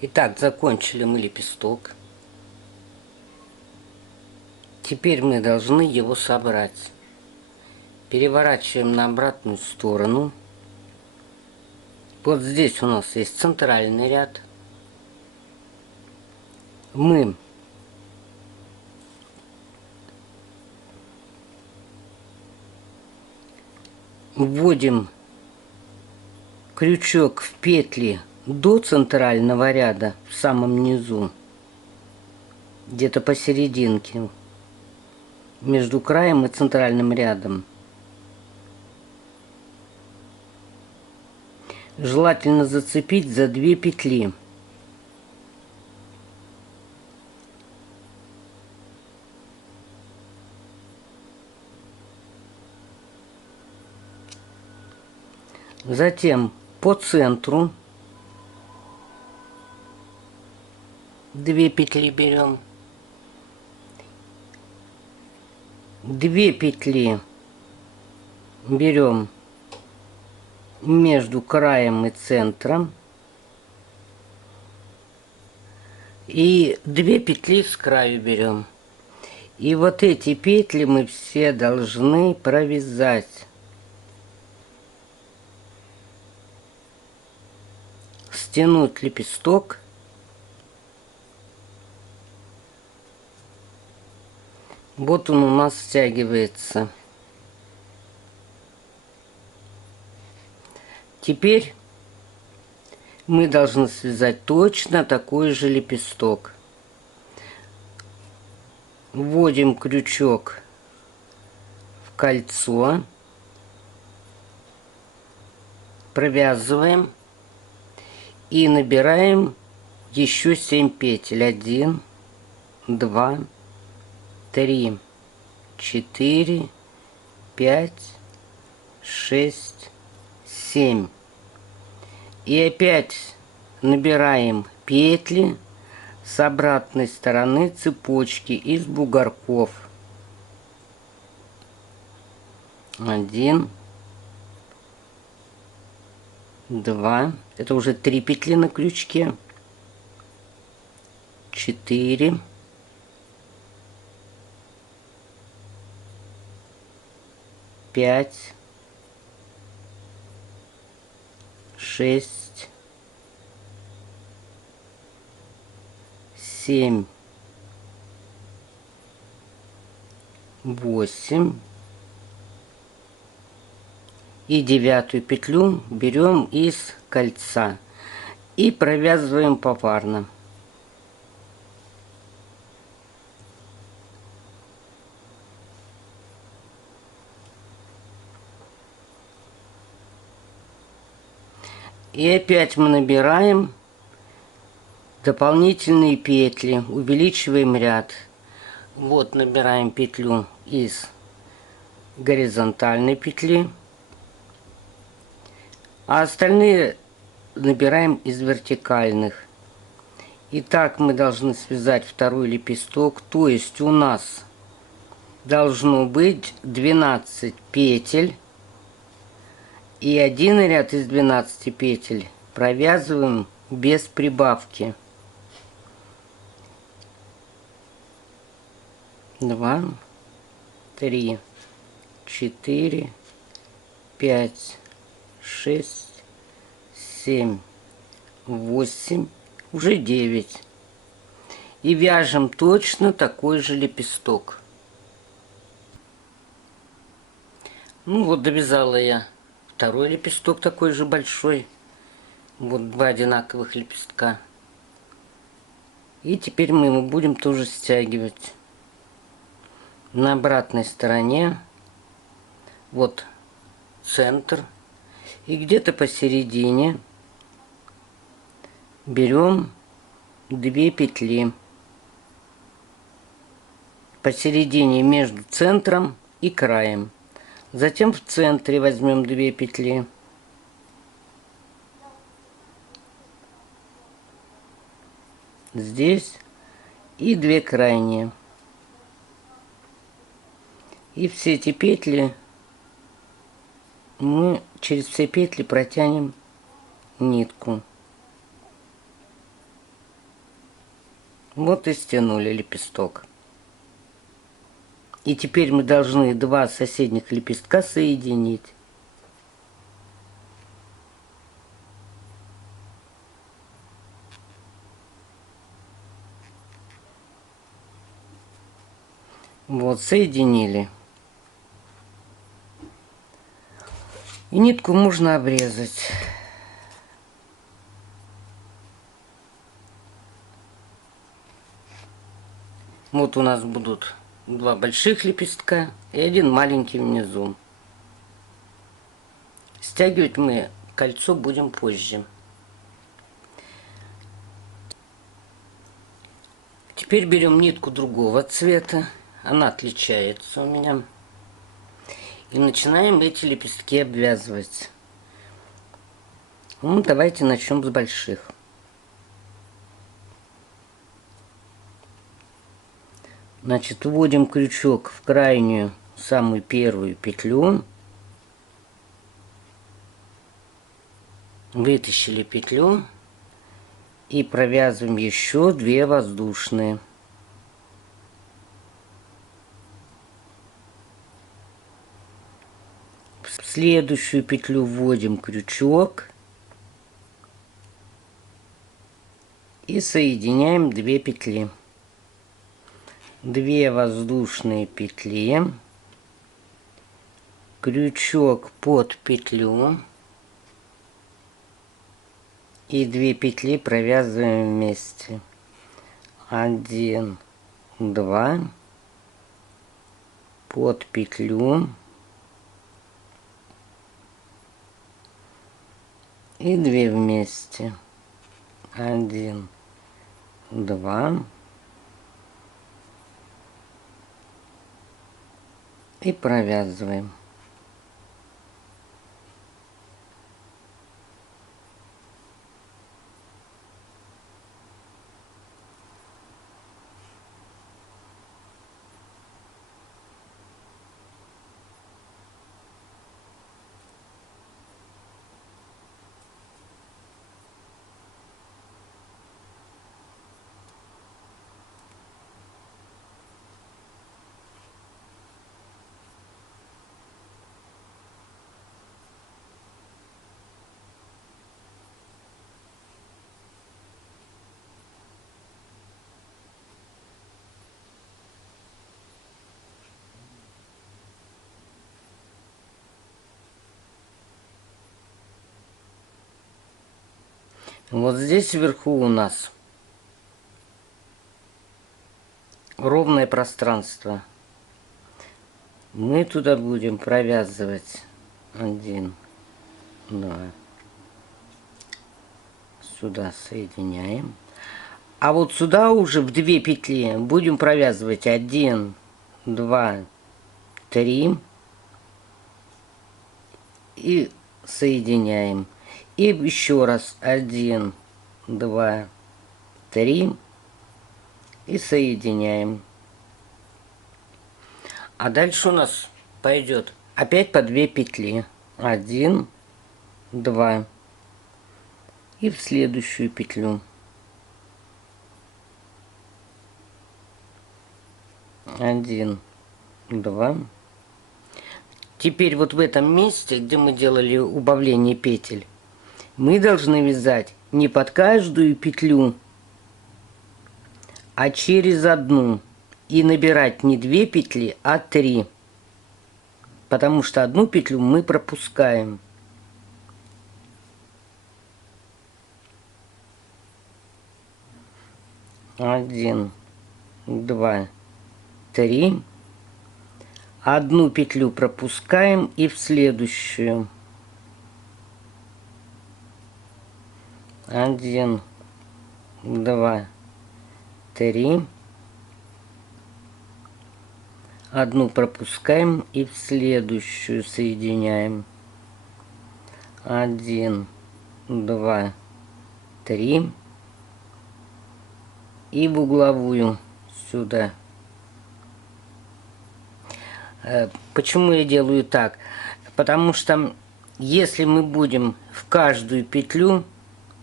Итак, закончили мы лепесток. Теперь мы должны его собрать. Переворачиваем на обратную сторону. Вот здесь у нас есть центральный ряд. Мы вводим крючок в петли до центрального ряда в самом низу, где-то посерединке, между краем и центральным рядом. Желательно зацепить за 2 петли. Затем по центру 2 петли берем. 2 петли берем между краем и центром. И 2 петли с краю берем. И вот эти петли мы все должны провязать. Стянуть лепесток. Вот он у нас стягивается. Теперь мы должны связать точно такой же лепесток. Вводим крючок в кольцо, провязываем и набираем еще 7 петель. 1, 2, 3, 4, 5, 6, 7. И опять набираем петли с обратной стороны цепочки из бугорков. 1, 2, это уже 3 петли на крючке. 4, 5, 6, 7, 8. И 9-ю петлю берем из кольца и провязываем попарно. И опять мы набираем дополнительные петли, увеличиваем ряд. Вот набираем петлю из горизонтальной петли, а остальные набираем из вертикальных. И так мы должны связать второй лепесток, то есть у нас должно быть 12 петель, и один ряд из 12 петель провязываем без прибавки. 2, 3, 4, 5, 6, 7, 8, уже 9. И вяжем точно такой же лепесток. Ну вот, довязала я второй лепесток такой же большой. Вот 2 одинаковых лепестка. И теперь мы его будем тоже стягивать. На обратной стороне вот центр. И где-то посередине берем 2 петли. Посередине между центром и краем. Затем в центре возьмем 2 петли. Здесь и 2 крайние. И все эти петли мы через все петли протянем нитку. Вот и стянули лепесток. И теперь мы должны два соседних лепестка соединить. Вот, соединили. И нитку можно обрезать. Вот у нас будут два больших лепестка и один маленький внизу. Стягивать мы кольцо будем позже. Теперь берем нитку другого цвета. Она отличается у меня. И начинаем эти лепестки обвязывать. Ну, давайте начнем с больших. Значит, вводим крючок в крайнюю, самую первую петлю. Вытащили петлю и провязываем еще 2 воздушные. В следующую петлю вводим крючок и соединяем 2 петли. 2 воздушные петли, крючок под петлю и 2 петли провязываем вместе. 1, 2, под петлю и 2 вместе. 1, 2 и провязываем. Вот здесь вверху у нас ровное пространство. Мы туда будем провязывать 1, 2. Сюда соединяем. А вот сюда уже в 2 петли будем провязывать 1, 2, 3 и соединяем. И еще раз 1, 2, 3 и соединяем. А дальше у нас пойдет опять по 2 петли. 1, 2 и в следующую петлю. 1, 2. Теперь вот в этом месте, где мы делали убавление петель, мы должны вязать не под каждую петлю, а через одну. И набирать не 2 петли, а 3. Потому что одну петлю мы пропускаем. Один, 2, 3. Одну петлю пропускаем и в следующую. 1, 2, 3. Одну пропускаем и в следующую соединяем. 1, 2, 3. И в угловую сюда. Почему я делаю так? Потому что если мы будем в каждую петлю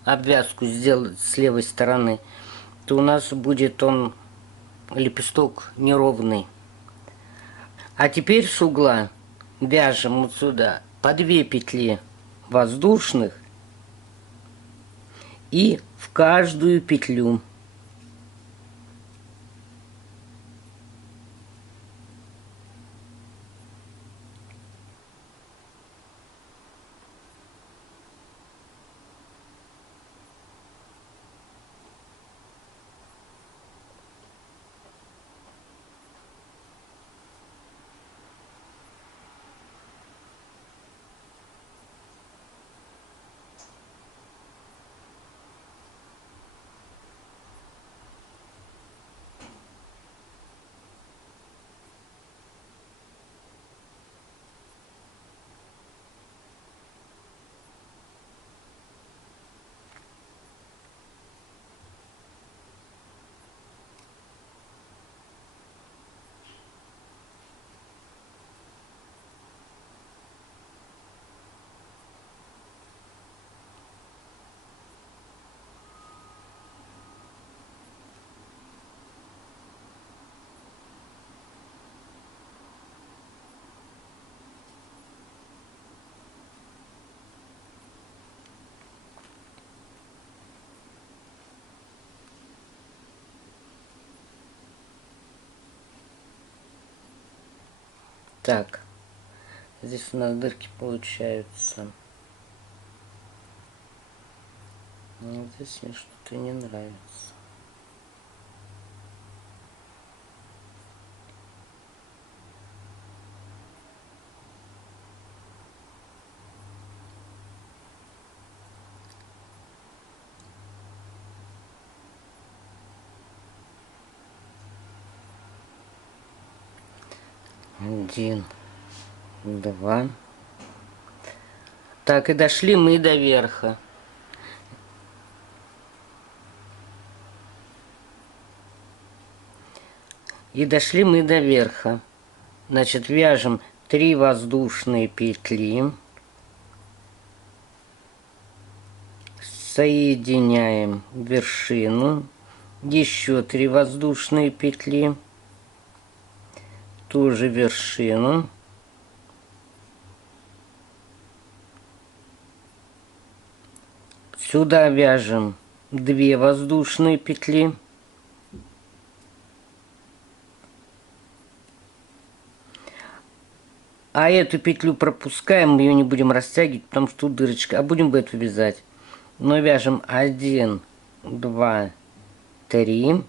обвязку сделать с левой стороны, то у нас будет он, лепесток, неровный. А теперь с угла вяжем вот сюда по 2 петли воздушных и в каждую петлю. Так, здесь у нас дырки получаются. Но здесь мне что-то не нравится. Один, два. Так, и дошли мы до верха. И дошли мы до верха. Значит, вяжем 3 воздушные петли. Соединяем вершину. Еще 3 воздушные петли. Тоже вершину. Сюда вяжем 2 воздушные петли. А эту петлю пропускаем, мы ее не будем растягивать, потому что тут дырочка. А будем в эту вязать. Но вяжем 1, 2, 3.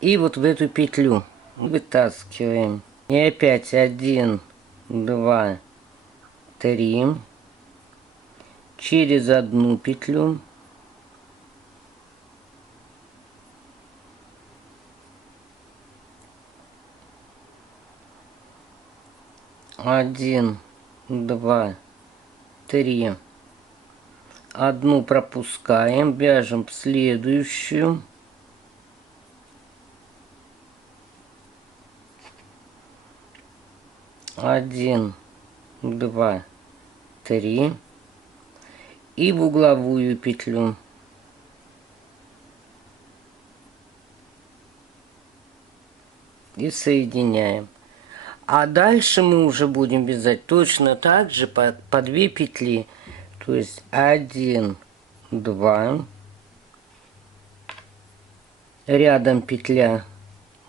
И вот в эту петлю вытаскиваем. И опять 1, 2, 3. Через одну петлю. Один, два, 3. Одну пропускаем, вяжем в следующую. Один, два, 3. И в угловую петлю. И соединяем. А дальше мы уже будем вязать точно так же по 2 петли. То есть 1, 2. Рядом петля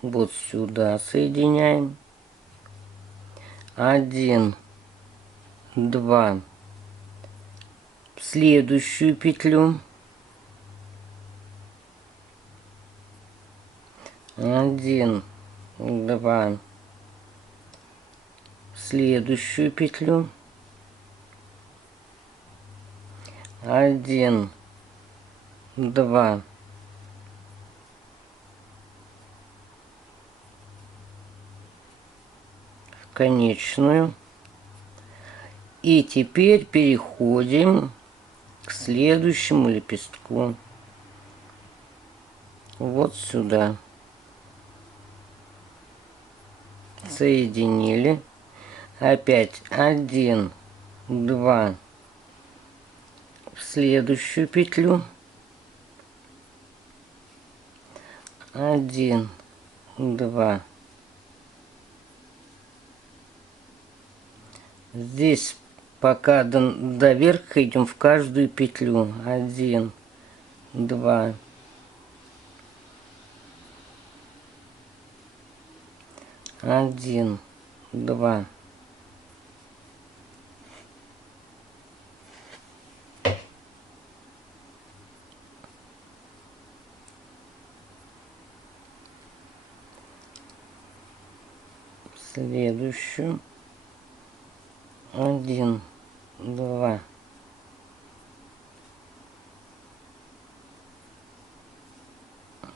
вот сюда соединяем. 1, 2. В следующую петлю. 1, 2. В следующую петлю. 1, 2. В конечную. И теперь переходим к следующему лепестку. Вот сюда. Соединили. Опять 1, 2. В следующую петлю. 1, 2. Здесь пока до верха идем в каждую петлю. 1, 2. 1, 2. Следующую. 1, 2.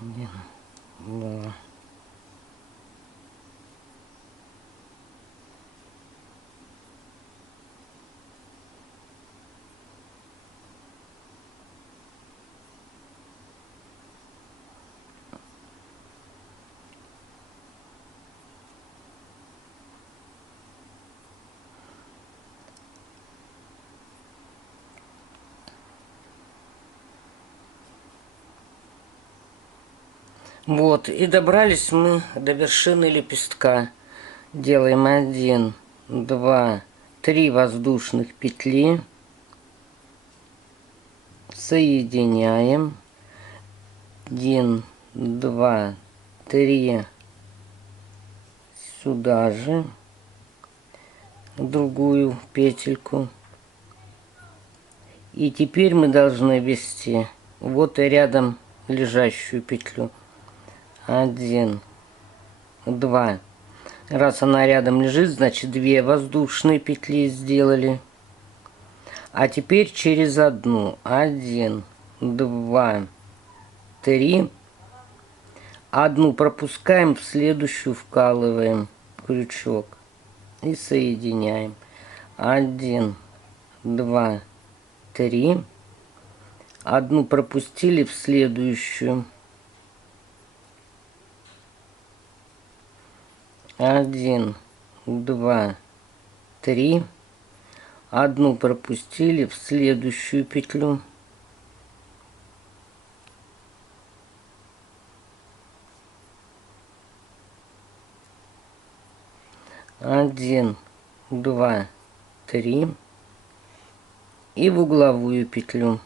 1, 2. Вот, и добрались мы до вершины лепестка. Делаем 1, 2, 3 воздушных петли. Соединяем. 1, 2, 3. Сюда же. Другую петельку. И теперь мы должны ввести вот и рядом лежащую петлю. 1, 2. Раз она рядом лежит, значит 2 воздушные петли сделали. А теперь через одну. 1, 2, 3. Одну пропускаем, в следующую вкалываем крючок и соединяем. 1, 2, 3. Одну пропустили, в следующую. 1, 2, 3. Одну пропустили, в следующую петлю. 1, 2, 3. И в угловую петлю.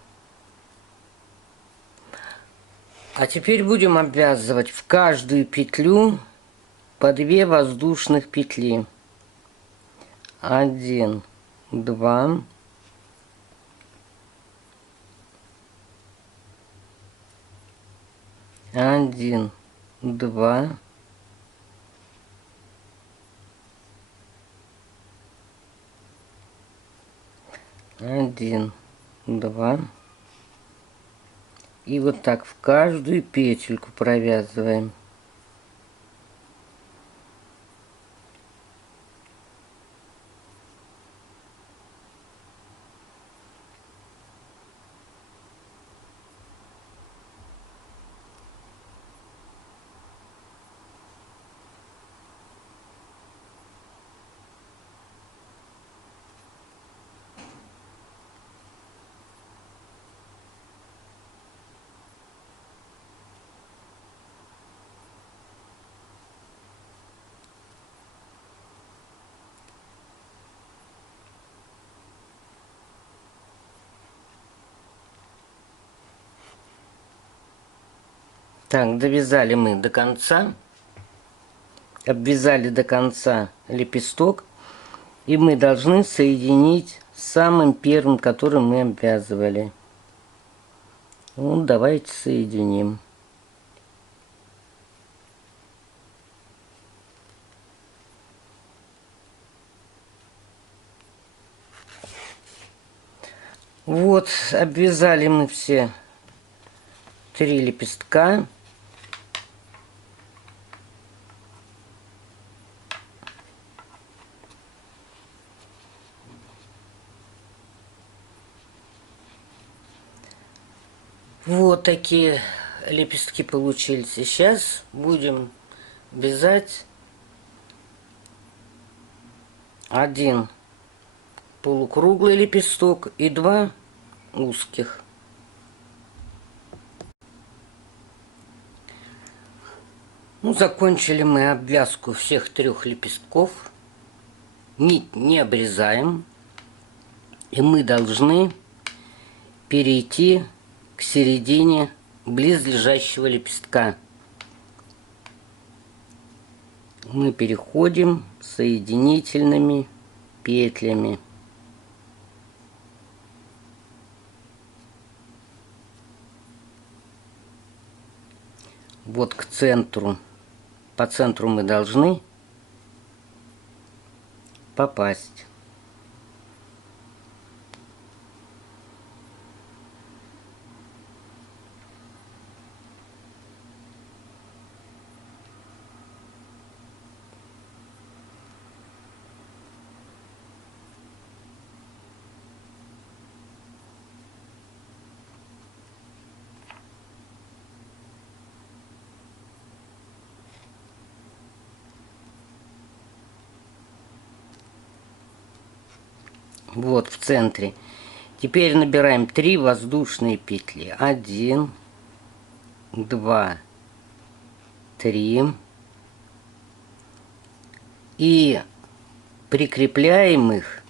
А теперь будем обвязывать в каждую петлю по 2 воздушных петли. 1, 2. 1, 2. 1, 2. И вот так в каждую петельку провязываем. Так, довязали мы до конца, обвязали до конца лепесток, и мы должны соединить с самым первым, который мы обвязывали. Вот, давайте соединим. Вот, обвязали мы все 3 лепестка. Вот такие лепестки получились. И сейчас будем вязать 1 полукруглый лепесток и 2 узких. Ну, закончили мы обвязку всех 3 лепестков. Нить не обрезаем. И мы должны перейти к середине близлежащего лепестка. Мы переходим соединительными петлями. Вот к центру. По центру мы должны попасть. Вот в центре. Теперь набираем 3 воздушные петли. 1, 2, 3. И прикрепляем их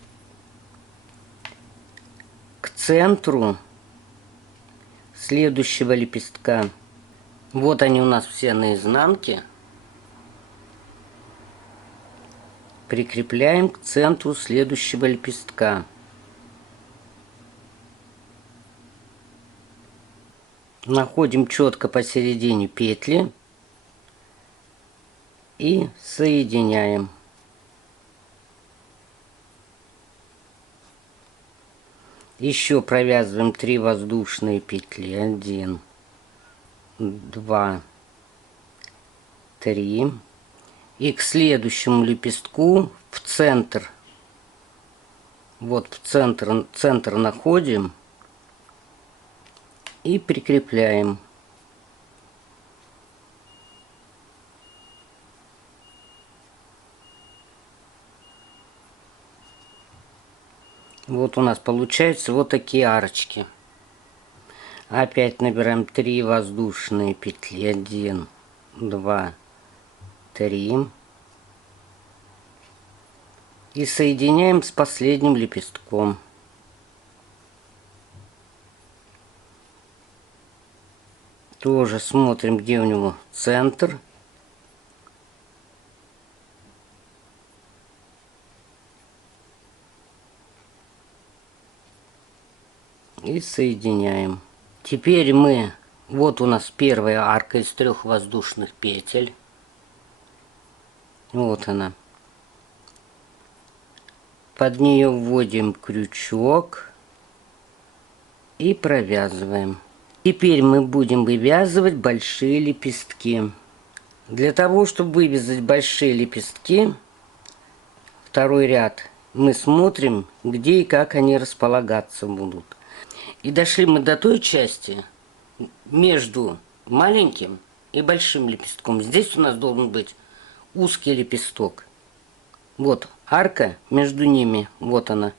к центру следующего лепестка. Вот они у нас все на изнанке. Прикрепляем к центру следующего лепестка. Находим четко посередине петли и соединяем. Еще провязываем 3 воздушные петли. 1, 2, 3. И к следующему лепестку в центр. Вот в центр находим и прикрепляем. Вот у нас получаются вот такие арочки. Опять набираем 3 воздушные петли. 1, 2, 3. И соединяем с последним лепестком. Тоже смотрим, где у него центр. И соединяем. Теперь вот у нас первая арка из 3 воздушных петель. Вот она. Под нее вводим крючок и провязываем. Теперь мы будем вывязывать большие лепестки. Для того, чтобы вывязать большие лепестки, второй ряд, мы смотрим, где и как они располагаться будут. И дошли мы до той части между маленьким и большим лепестком. Здесь у нас должен быть узкий лепесток. Вот арка между ними, вот она.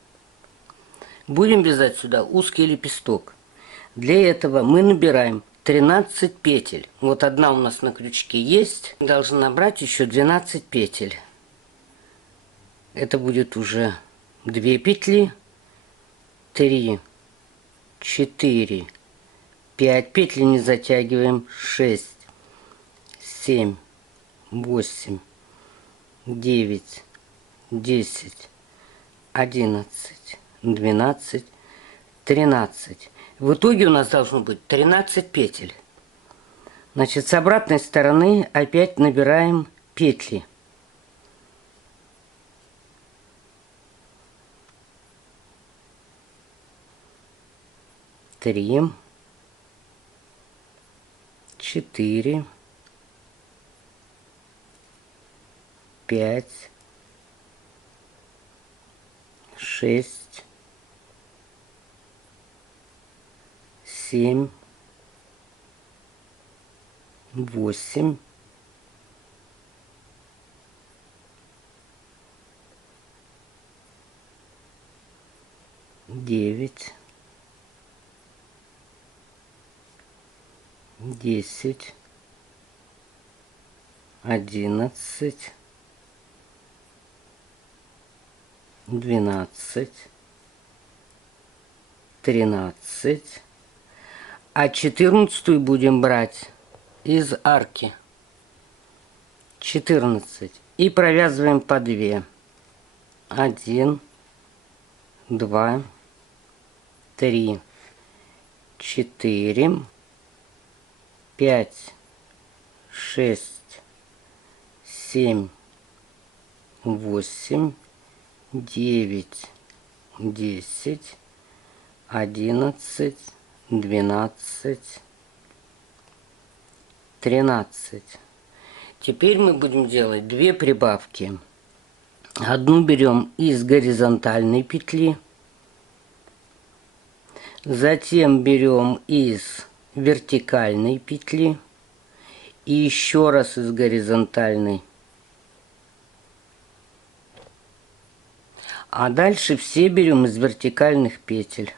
Будем вязать сюда узкий лепесток. Для этого мы набираем 13 петель. Вот одна у нас на крючке есть. Должны набрать еще 12 петель. Это будет уже 2 петли, 3, 4, 5 петель не затягиваем, 6, 7, 8, 9, 10, 11, 12, 13. В итоге у нас должно быть 13 петель. Значит, с обратной стороны опять набираем петли. Три, 4, 5, 6, 7, 8, 9, 10, 11, 12, 13. А 14 будем брать из арки. 14. И провязываем по 2. 1, 2, 3, 4, 5, 6, 7, 8, 9, 10, 11, 12, 13. Теперь мы будем делать 2 прибавки. Одну берем из горизонтальной петли, затем берем из вертикальной петли и еще раз из горизонтальной. А дальше все берем из вертикальных петель.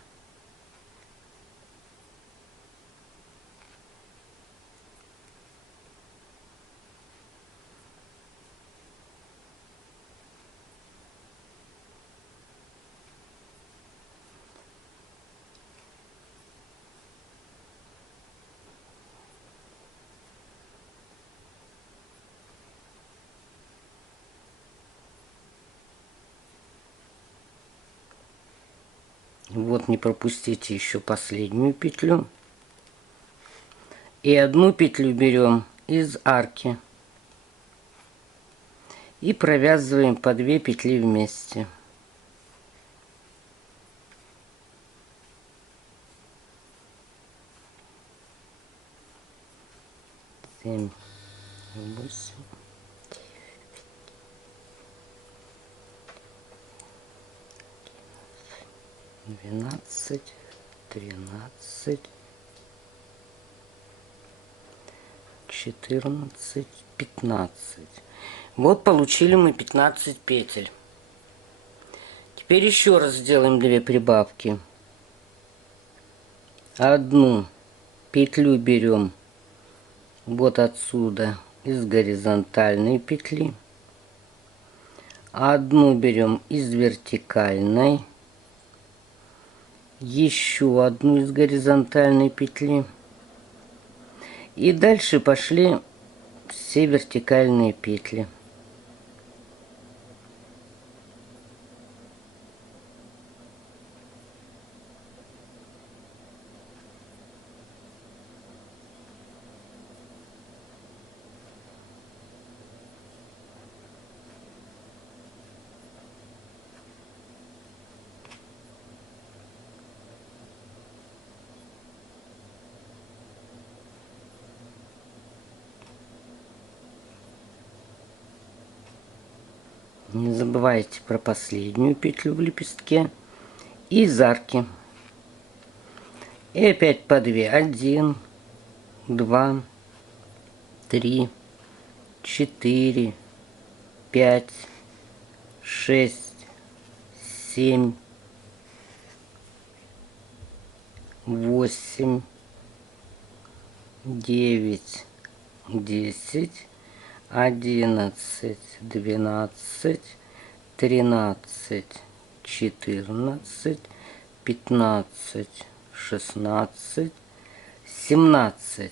Вот не пропустите еще последнюю петлю. И одну петлю берем из арки. И провязываем по 2 петли вместе. Семь, 8, 12, 13, 14, 15. Вот получили мы 15 петель. Теперь еще раз сделаем 2 прибавки. Одну петлю берем вот отсюда из горизонтальной петли. Одну берем из вертикальной. Еще одну из горизонтальной петли. И дальше пошли все вертикальные петли. Не забывайте про последнюю петлю в лепестке и из арки. И опять по 2. 1, 2, 3, 4, 5, 6, 7, 8, 9, 10, 11, 12, 13, 14, 15, 16, 17.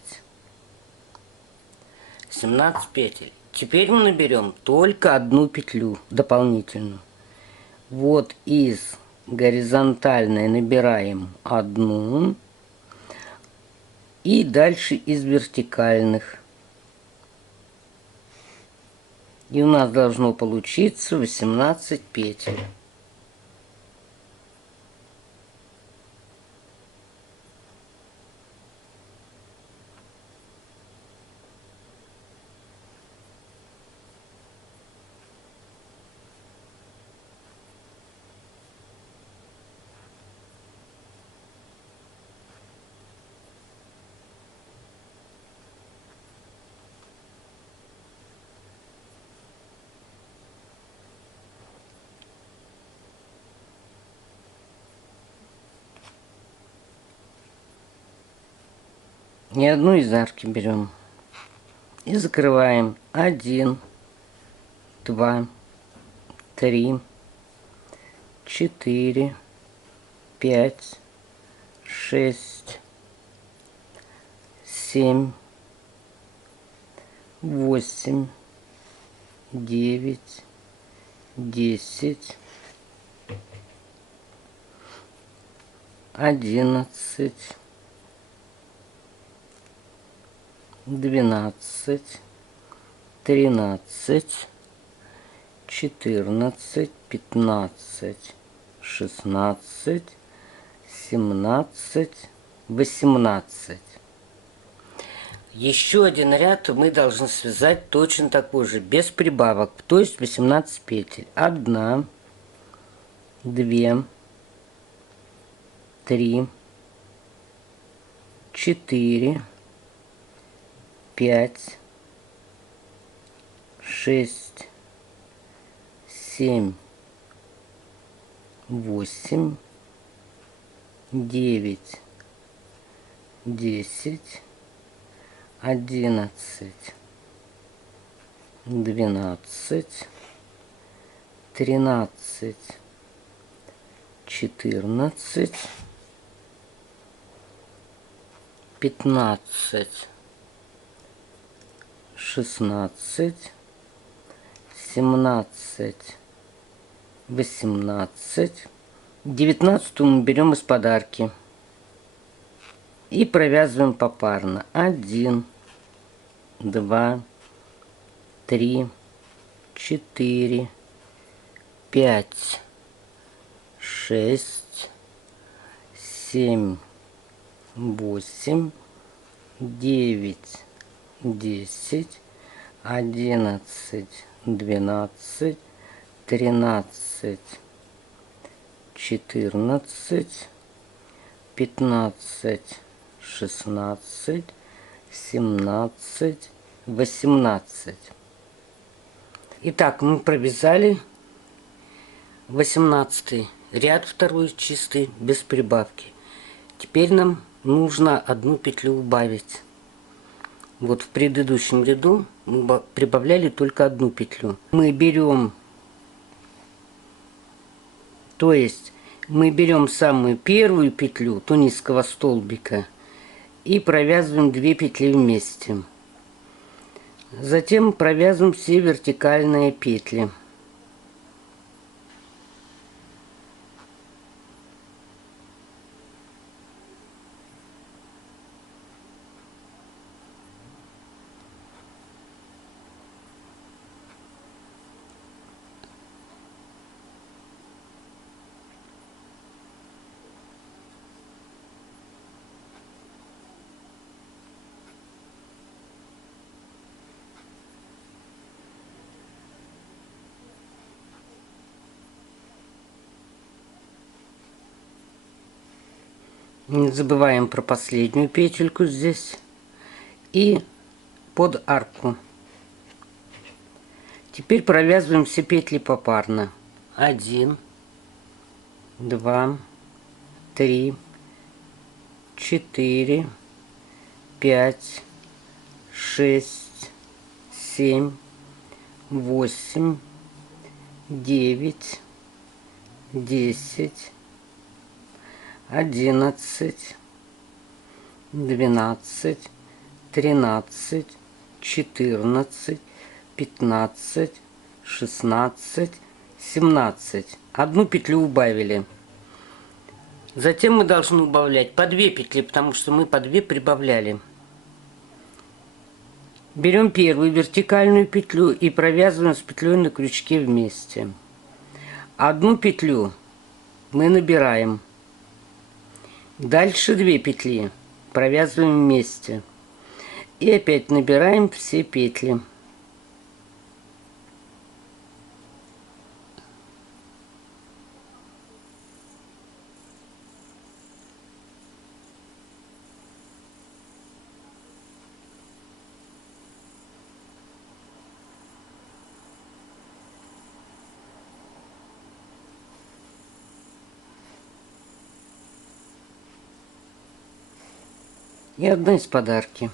17 петель. Теперь мы наберем только одну петлю дополнительную. Вот из горизонтальной набираем одну. И дальше из вертикальных. И у нас должно получиться 18 петель. И одну из арки берем. И закрываем 1, 2, 3, 4, 5, 6, 7, 8, 9, 10, 11, 12, 13, 14, 15, 16, 17, 18. Еще один ряд мы должны связать точно такой же, без прибавок, то есть 18 петель. 1, 2, 3, 4, 5, 6, 7, 8, 9, 10, 11, 12, 13, 14, 15, 16, 17, 18, 19 мы берем из подарки и провязываем попарно. 1, 2, 3, 4, 5, 6, 7, 8, 9, 10, 11, 12, 13, 14, 15, 16, 17, 18. Итак, мы провязали 18 ряд, второй чистый, без прибавки. Теперь нам нужно одну петлю убавить. Вот в предыдущем ряду мы прибавляли только одну петлю. Мы берем, то есть мы берем самую первую петлю тунисского столбика и провязываем 2 петли вместе. Затем провязываем все вертикальные петли. Не забываем про последнюю петельку здесь и под арку. Теперь провязываем все петли попарно. 1, 2, 3, 4, 5, 6, 7, 8, 9, 10, 11, 12, 13, 14, 15, 16, 17. Одну петлю убавили. Затем мы должны убавлять по 2 петли, потому что мы по 2 прибавляли. Берем первую вертикальную петлю и провязываем с петлей на крючке вместе. Одну петлю мы набираем. Дальше 2 петли провязываем вместе. И опять набираем все петли. И одна из подарки.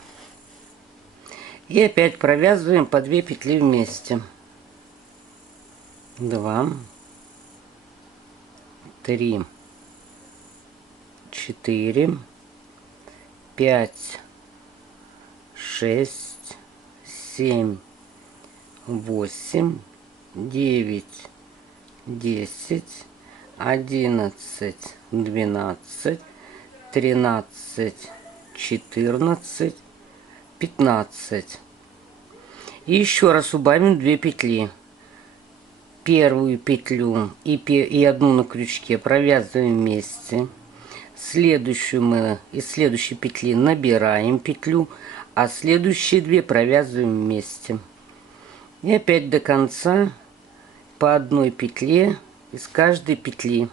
И опять провязываем по 2 петли вместе. 2, 3, 4, 5, 6, 7, 8, 9, 10, 11, 12, 13, 14, 15. И еще раз убавим 2 петли. Первую петлю и одну на крючке провязываем вместе. Следующую мы из следующей петли набираем петлю, а следующие 2 провязываем вместе. И опять до конца по одной петле из каждой петли.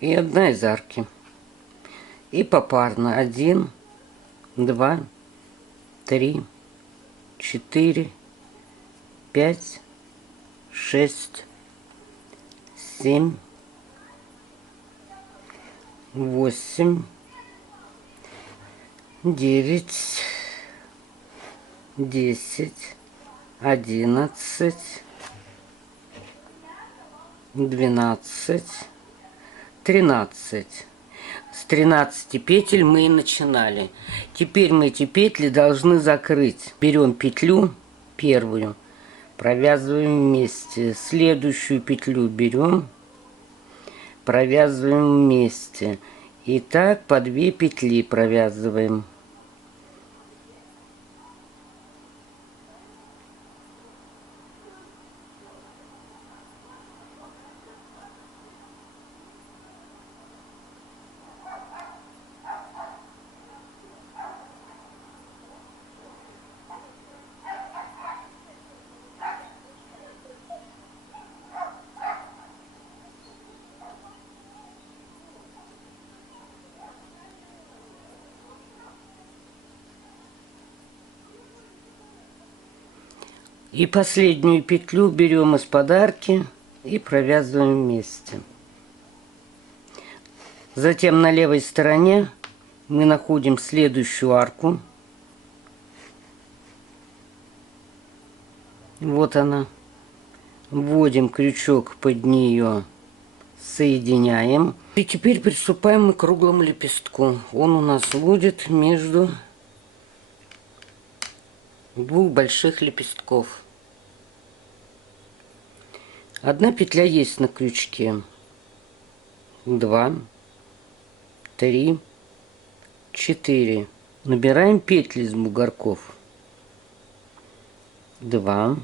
И одна из арки. И попарно 1, 2, 3, 4, 5, 6, 7, 8, 9, 10, 11, 12, 13. С 13 петель мы и начинали. Теперь мы эти петли должны закрыть. Берем петлю первую, провязываем вместе. Следующую петлю берем, провязываем вместе. И так по 2 петли провязываем. И последнюю петлю берем из подарки и провязываем вместе. Затем на левой стороне мы находим следующую арку. Вот она. Вводим крючок под нее, соединяем. И теперь приступаем мы к круглому лепестку. Он у нас будет между 2 больших лепестков. Одна петля есть на крючке. 2, 3, 4. Набираем петли из бугорков. 2,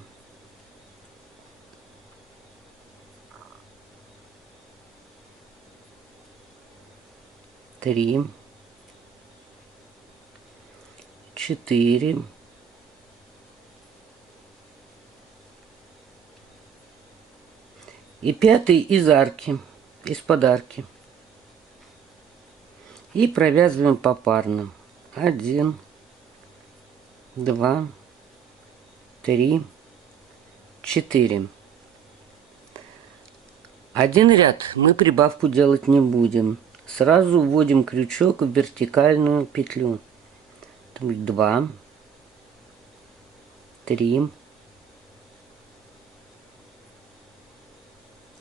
3, 4, 5 из арки, из подарки. И провязываем попарно. 1, 2, 3, 4. Один ряд мы прибавку делать не будем. Сразу вводим крючок в вертикальную петлю. 2, 3.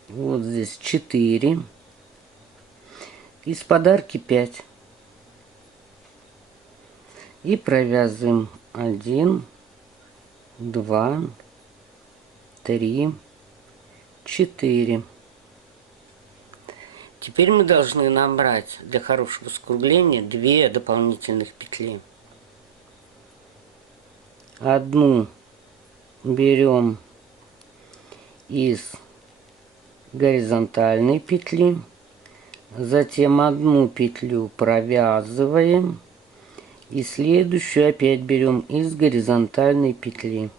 Вот здесь 4. Из подарки 5. И провязываем 1, 2, 3, 4. Теперь мы должны набрать для хорошего скругления 2 дополнительных петли. Одну берем из горизонтальной петли, затем одну петлю провязываем и следующую опять берем из горизонтальной петли.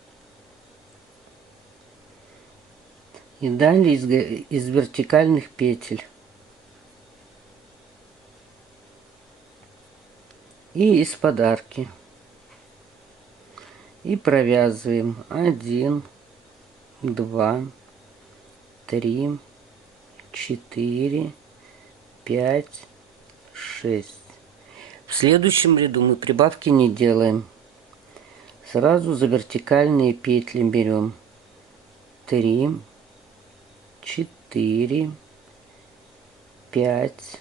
И далее из вертикальных петель. и из подарки. И провязываем 1, 2, 3, 4, 5, 6. В следующем ряду мы прибавки не делаем. Сразу за вертикальные петли берем 3, 4, 5,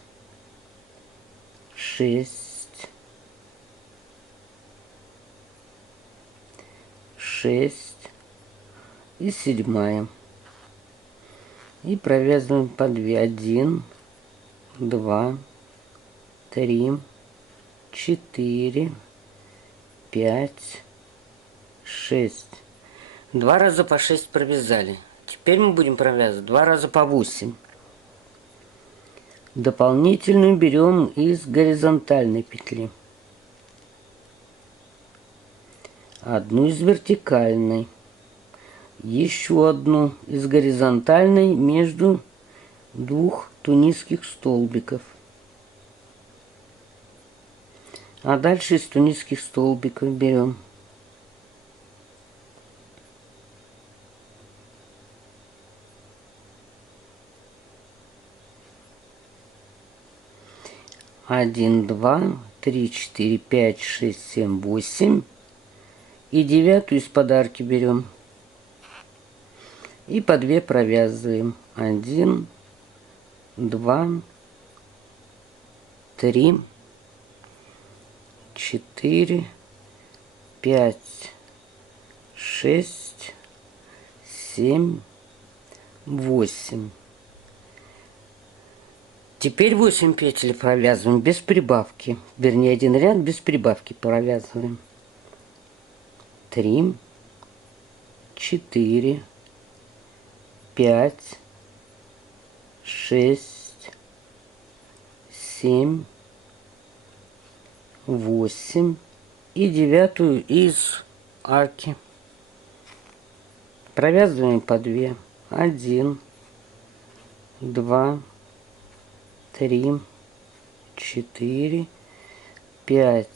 6, 6 и 7. И провязываем по 2. 1, 2, 3, 4, 5, 6. 2 раза по 6 провязали. Теперь мы будем провязывать 2 раза по 8. Дополнительную берем из горизонтальной петли. Одну из вертикальной. Еще одну из горизонтальной между двух тунисских столбиков. А дальше из тунисских столбиков берем. Один, два, три, четыре, пять, шесть, семь, 8. И 9 из подарки берем. И по 2 провязываем. 1, 2, 3, 4, 5, 6, 7, 8. Теперь 8 петель провязываем без прибавки. Вернее, один ряд без прибавки провязываем. 3, 4, 5, 6, 7, 8 и 9 из арки. Провязываем по 2. 1, 2, 3, 4, 5,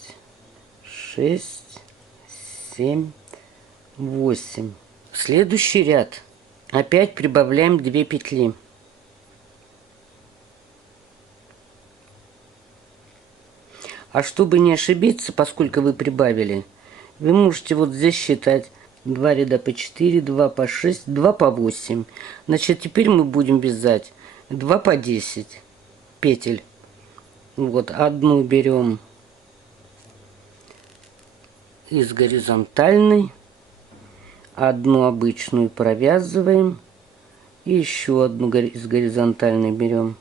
6, 7, 8. В следующий ряд опять прибавляем 2 петли. А чтобы не ошибиться, поскольку вы прибавили, вы можете вот здесь считать 2 ряда по 4, 2 по 6, 2 по 8. Значит, теперь мы будем вязать 2 по 10 петель. Вот одну берем из горизонтальной, одну обычную провязываем и еще одну из горизонтальной берем.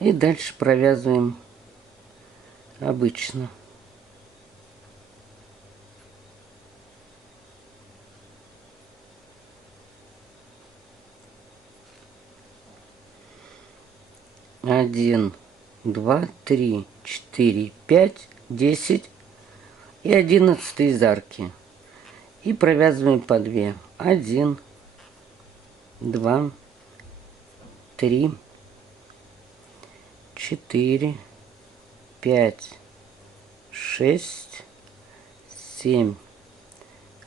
И дальше провязываем обычно. Один, два, три, 4, 5, 10 и 11 из арки. И провязываем по 2. 1, 2, 3, 4, 5, 6, 7,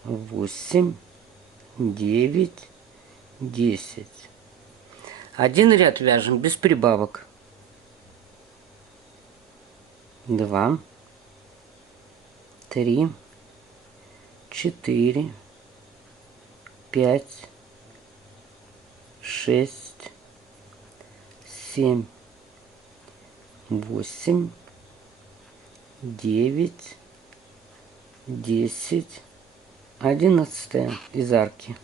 8, 9, 10. Один ряд вяжем без прибавок. 2, 3, 4, 5, 6, 7, 8, 9, 10, 11 из арки.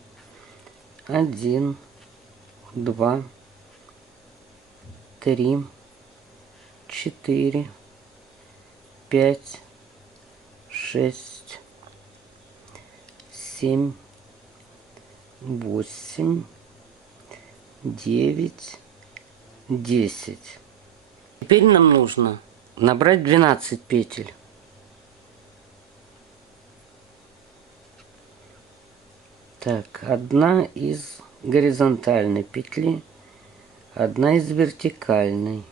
1, 2, 3, 4, 5, 6, 7, 8, 9, 10. Теперь нам нужно набрать 12 петель. Так, одна из горизонтальной петли, одна из вертикальной,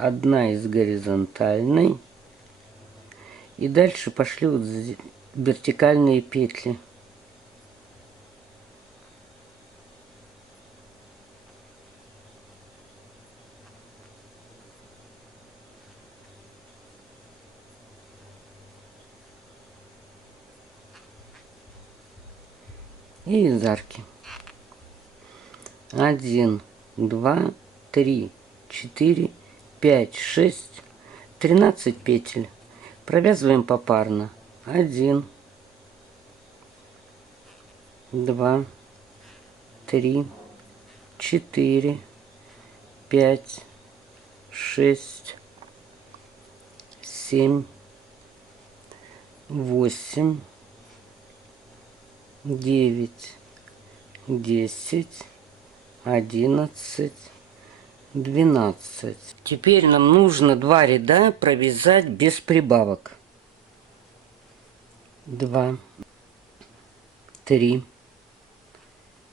одна из горизонтальной. И дальше пошли вот вертикальные петли. И из арки. 1, 2, 3, 4, 5, 6, 13 петель. Провязываем попарно. 1, 2, 3, 4, 5, 6, 7, 8, 9, 10, 11, 12. Теперь нам нужно 2 ряда провязать без прибавок. 2, 3,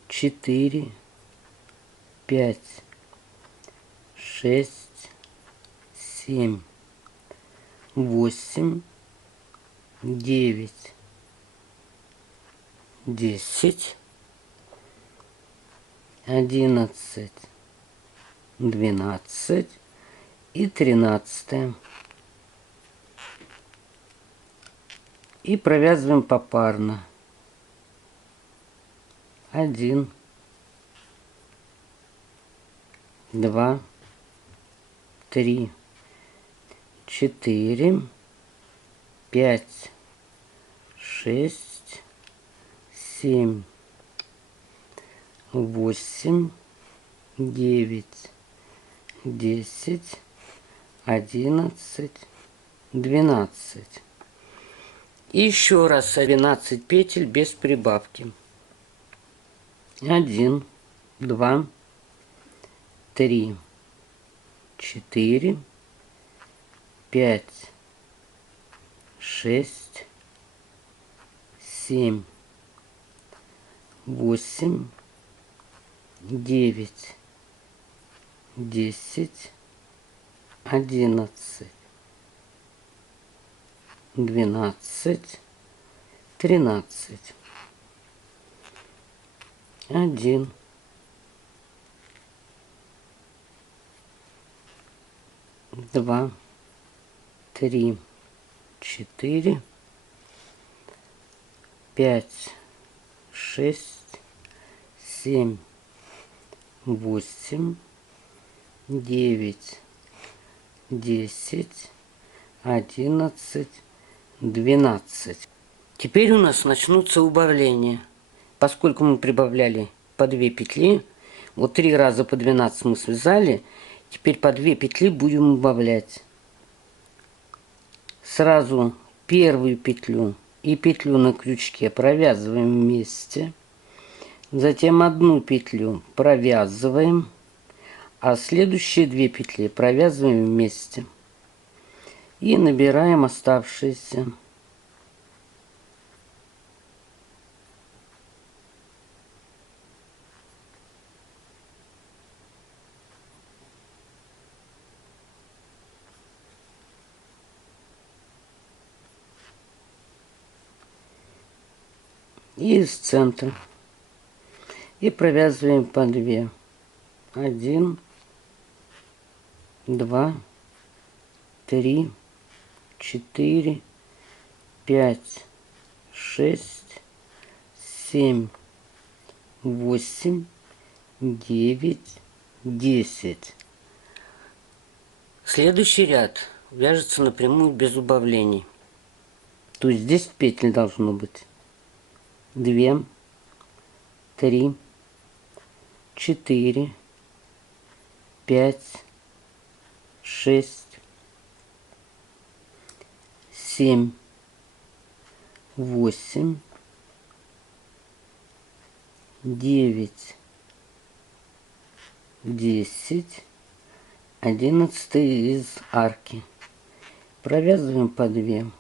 4, 5, 6, 7, 8, 9, 10, 11, 12 и 13. И провязываем попарно. 1, 2, 3, 4, 5, 6, 7, 8, 9, 10, 11, 12. И еще раз 12 петель без прибавки. 1, 2, 3, 4, 5, 6, 7, 8, 9, 10, 11, 12, 13. 1, 2, 3, 4, 5, 6, 7, 8, 9, 10, 11, 12. Теперь у нас начнутся убавления. Поскольку мы прибавляли по 2 петли, вот 3 раза по 12 мы связали, теперь по 2 петли будем убавлять. Сразу первую петлю и петлю на крючке провязываем вместе. Затем одну петлю провязываем, а следующие 2 петли провязываем вместе. И набираем оставшиеся. И из центра. И провязываем по 2. 1, 2, 3, 4, 5, 6, 7, 8, 9, 10. Следующий ряд вяжется напрямую без убавлений. То есть 10 петель должно быть. 2, 3, 4, 5, 6, 7, 8, 9, 10, 11 из арки. Провязываем по 2.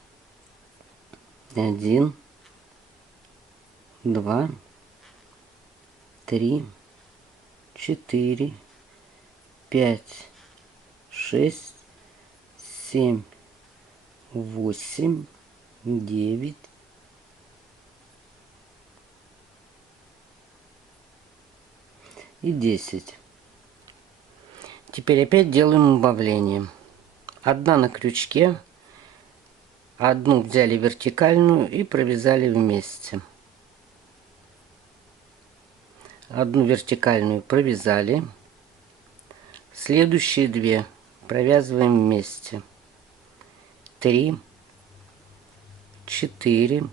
1, 2, 3, 4, 5, 6, 7, 8, 9 и 10. Теперь опять делаем убавление. Одна на крючке, одну взяли вертикальную и провязали вместе. Одну вертикальную провязали. Следующие две провязываем вместе. 3, 4,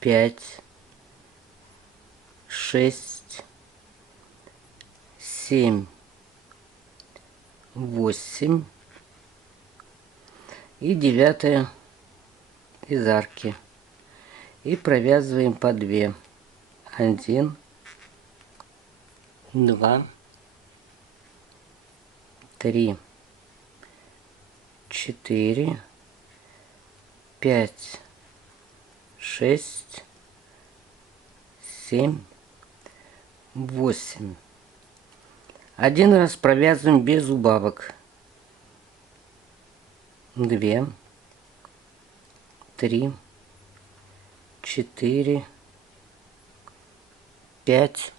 5, 6, 7, 8 и 9 из арки. И провязываем по 2. 1, 2, 3, 4, 5, 6, 7, 8. Один раз провязываем без убавок. 2, 3, 4, 5,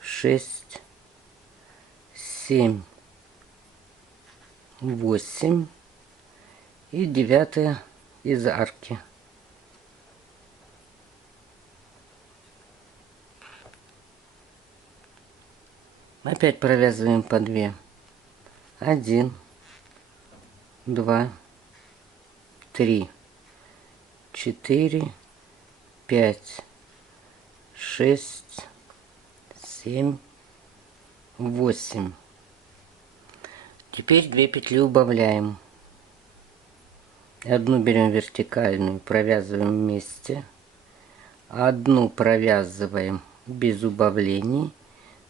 6, 7, 8 и 9 из арки. Опять провязываем по 2. 1, 2, 3, 4, 5, 6, 7, 8. Теперь 2 петли убавляем. Одну берем вертикальную, провязываем вместе. Одну провязываем без убавлений.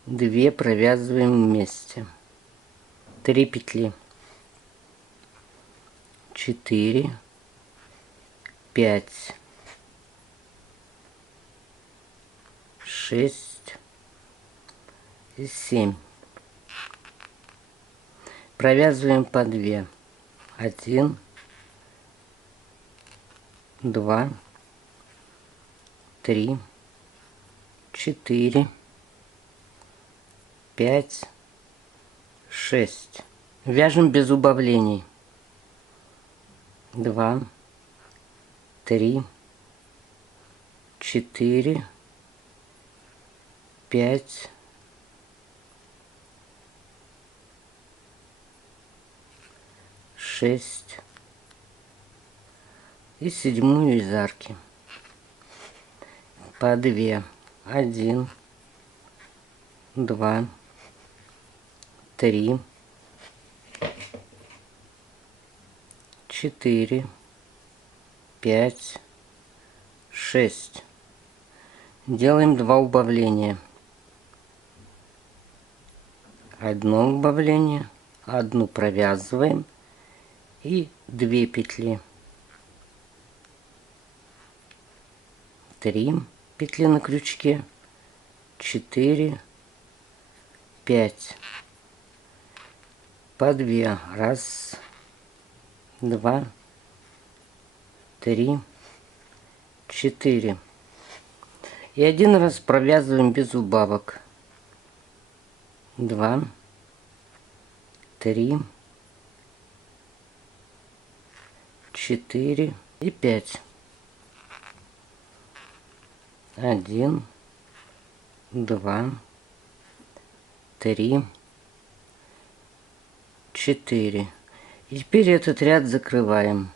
2 провязываем вместе. 3 петли. 4, 5, 6 и 7. Провязываем по 2. 1, 2, 3, 4, 5, 6. Вяжем без убавлений. 2, 3, 4, 5, 6 и 7 из арки. По 2. 1, 2, 3, 4, 5, 6. Делаем 2 убавления. Одно убавление, одну провязываем и 2 петли. 3 петли на крючке, 4, 5. По 2. 1, 2, 3, 4. И один раз провязываем без убавок. 2, 3, 4 и 5. 1, 2, 3, 4. И теперь этот ряд закрываем.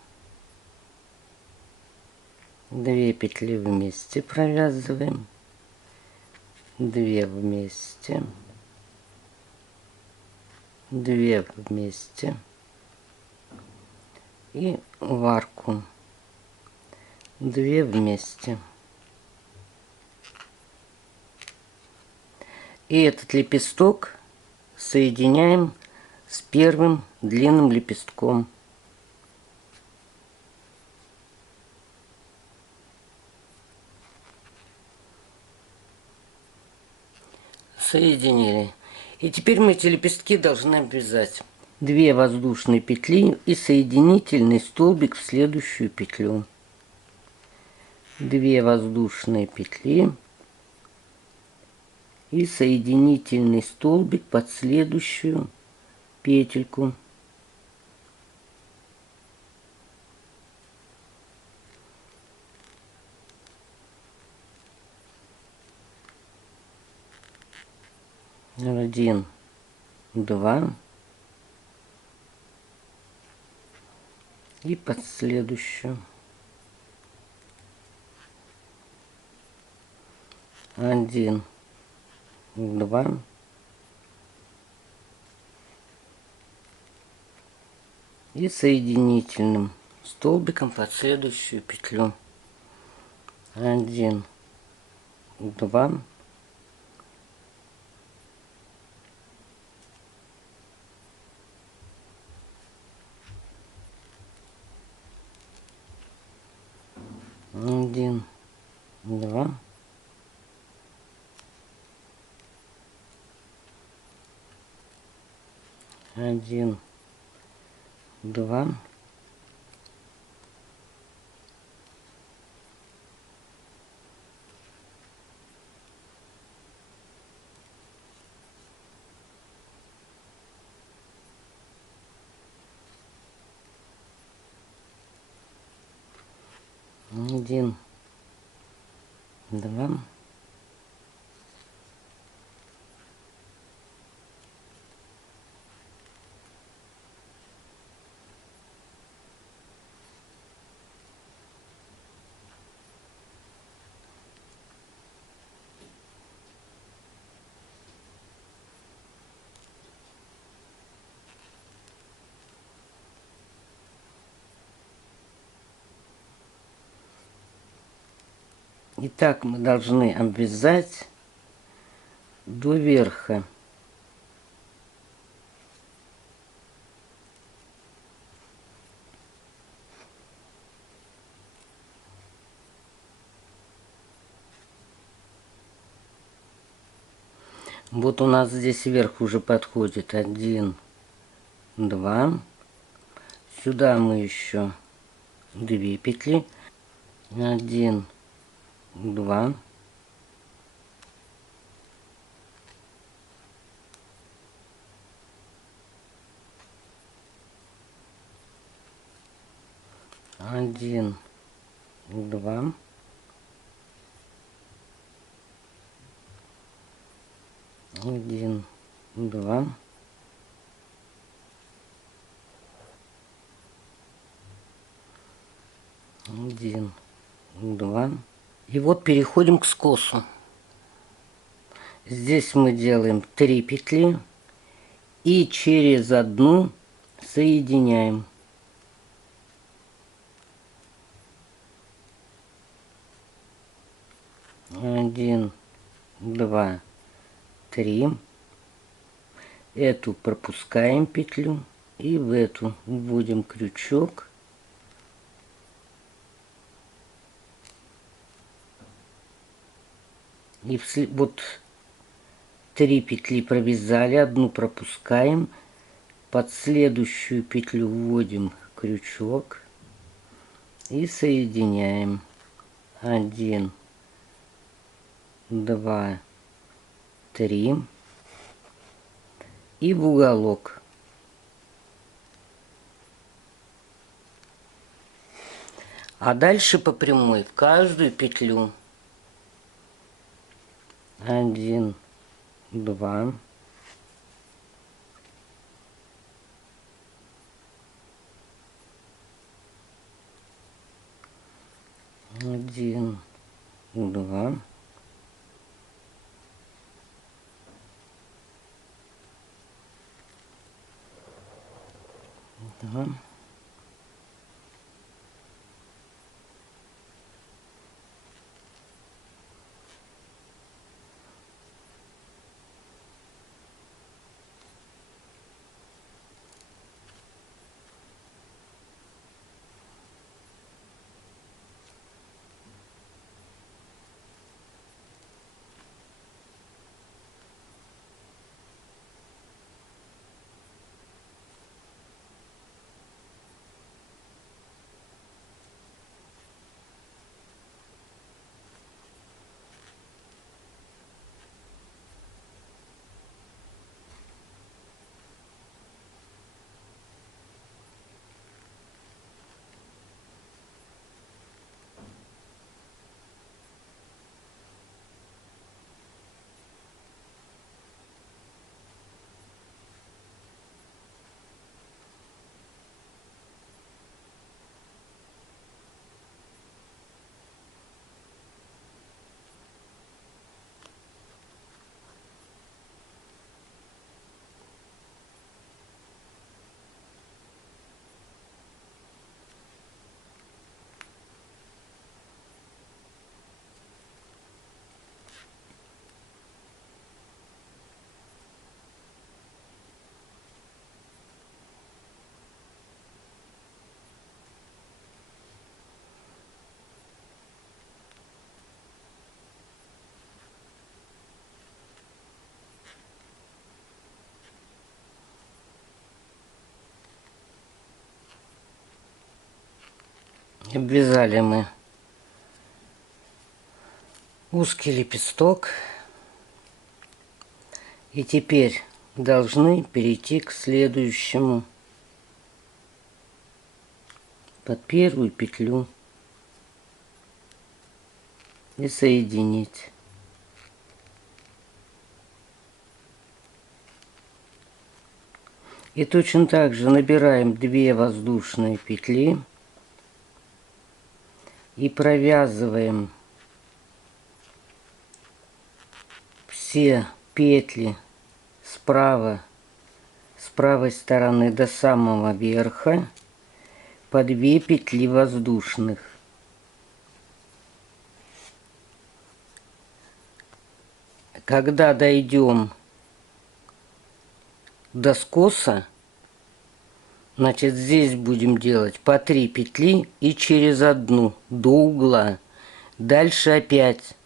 2 петли вместе провязываем, 2 вместе, 2 вместе и в арку 2 вместе. И этот лепесток соединяем с первым длинным лепестком. Соединили. И теперь мы эти лепестки должны обвязать. 2 воздушные петли и соединительный столбик в следующую петлю. 2 воздушные петли и соединительный столбик под следующую петельку. Один, два и под следующую. 1, 2 и соединительным столбиком под следующую петлю. 1, 2 1, 2 1, 2 1, 2 И так мы должны обвязать до верха. Вот у нас здесь вверх уже подходит 1, 2. Сюда мы еще 2 петли. 1, 2 1, 2 1, 2 1, 2 И вот переходим к скосу. Здесь мы делаем 3 петли и через одну соединяем. 1, 2, 3. Эту пропускаем петлю и в эту вводим крючок. И вот 3 петли провязали, одну пропускаем, под следующую петлю вводим крючок и соединяем. 1, 2, 3 и в уголок. А дальше по прямой в каждую петлю. 1, 2 1, 2 2 Обвязали мы узкий лепесток. И теперь должны перейти к следующему. Под первую петлю. И соединить. И точно так же набираем 2 воздушные петли и провязываем все петли справа, с правой стороны до самого верха по 2 петли воздушных. Когда дойдем до скоса, значит, здесь будем делать по 3 петли и через одну до угла. Дальше опять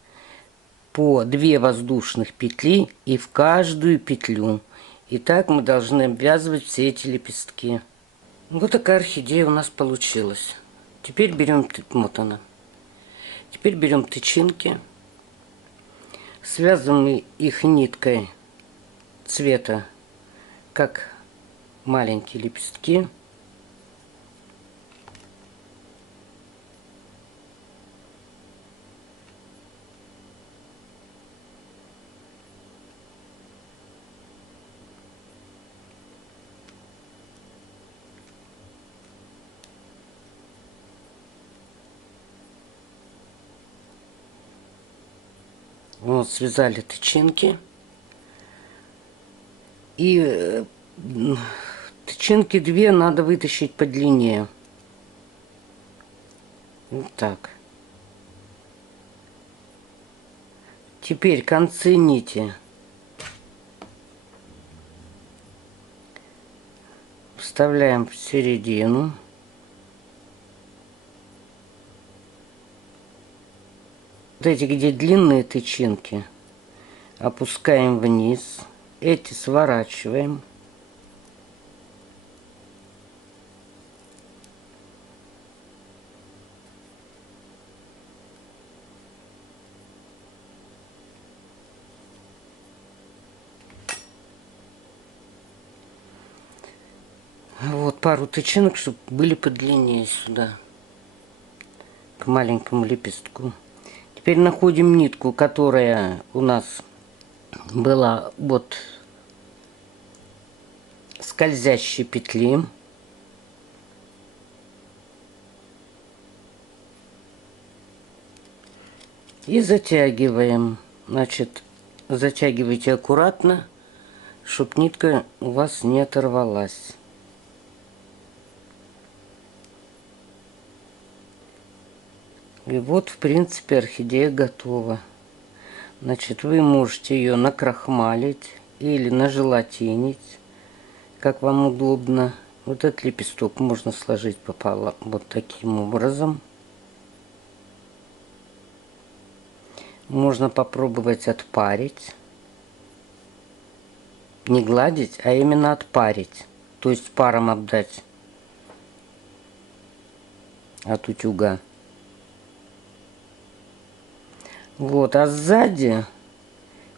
по 2 воздушных петли и в каждую петлю. И так мы должны обвязывать все эти лепестки. Вот такая орхидея у нас получилась. Теперь берем, вот она. Теперь берем тычинки, связываем их ниткой цвета, как маленькие лепестки. Вот, связали тычинки. И тычинки 2 надо вытащить подлиннее. Вот так. Теперь концы нити вставляем в середину. Вот эти, где длинные тычинки, опускаем вниз. Эти сворачиваем. Вот пару тычинок, чтобы были подлиннее сюда, к маленькому лепестку. Теперь находим нитку, которая у нас была вот скользящей петли. И затягиваем. Значит, затягивайте аккуратно, чтобы нитка у вас не оторвалась. И вот, в принципе, орхидея готова. Значит, вы можете ее накрахмалить или нажелатинить, как вам удобно. Вот этот лепесток можно сложить пополам, вот таким образом. Можно попробовать отпарить. Не гладить, а именно отпарить. То есть паром обдать от утюга. Вот, а сзади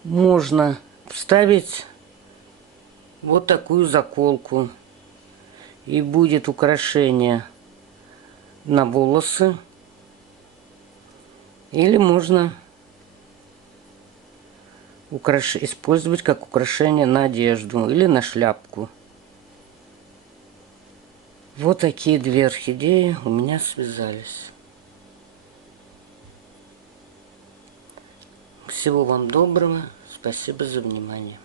можно вставить вот такую заколку. И будет украшение на волосы. Или можно использовать как украшение на одежду или на шляпку. Вот такие 2 орхидеи у меня связались. Всего вам доброго. Спасибо за внимание.